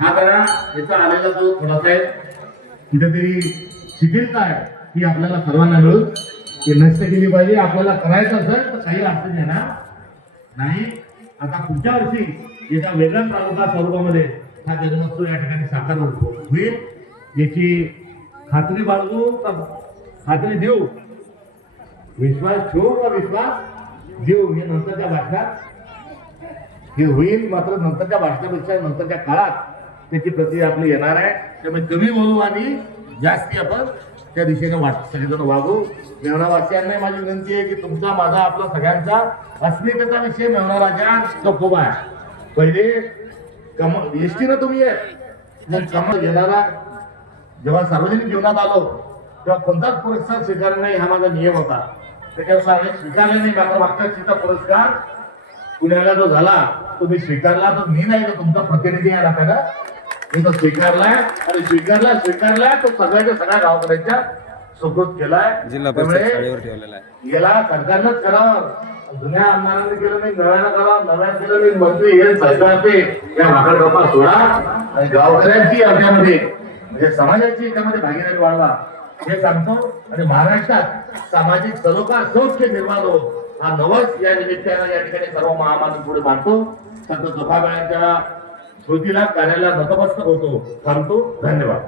हा जरा याचा आलेला जो थोडासा आहे कुठेतरी शिथिलता आहे ही आपल्याला सर्वांना मिळून ती नष्ट केली पाहिजे. आपल्याला करायचं असेल तर काही अडचण येणार नाही. आता पुढच्या वर्षी एका वेगळ्या तालुका स्वरूपामध्ये हा जन्मोत्सव या ठिकाणी साकार होईल याची खात्री बाळगू का खात्री देऊ, विश्वास ठेवू का विश्वास देऊ हे नंतरच्या भाषणात हे होईल. मात्र नंतरच्या भाषणापेक्षा नंतरच्या काळात त्याची प्रति आपली येणार आहे. त्यामुळे कमी बोलू आणि जास्ती आपण त्या दिशेने सगळेजण वागू. मेवणावासियांना माझी विनंती आहे की तुमचा माझा आपला सगळ्यांचा अस्मितेचा विषय मेवणाराच्या तो खूप आहे. पहिले एसटीनं तुम्ही कमल घेणारा जेव्हा सार्वजनिक जीवनात आलो तेव्हा कोणताच पुरस्कार स्वीकारला नाही हा माझा नियम होता. त्याच्यावर स्वीकारले नाही. मात्र मागच्या वर्षीचा पुरस्कार पुण्याला जो झाला तो मी स्वीकारला. तो मी नाही तर तुमचा प्रतिनिधी आहे ना, मी तो स्वीकारलाय आणि स्वीकारला तो सगळ्या गावकऱ्यांच्या सुकृत केलाय. याला सरकारनंच करावं. जुन्या आमदारांनी केलं नाही, नव्यानं करावं, नव्यानं केलं नाही. मंत्री हे सरकारचे या भाकड गप्पा सोडा आणि गावकऱ्यांची याच्यामध्ये म्हणजे समाजाची याच्यामध्ये भागीदारी वाढवा हे सांगतो. आणि महाराष्ट्रात सामाजिक सलोखा सौख्य निर्माण हो हा नवस या निमित्तानं या ठिकाणी सर्व महामानव पुढे मानतो. संत तुकारामांच्या स्मृतीला कार्याला नतमस्तक होतो. थांबतो. धन्यवाद.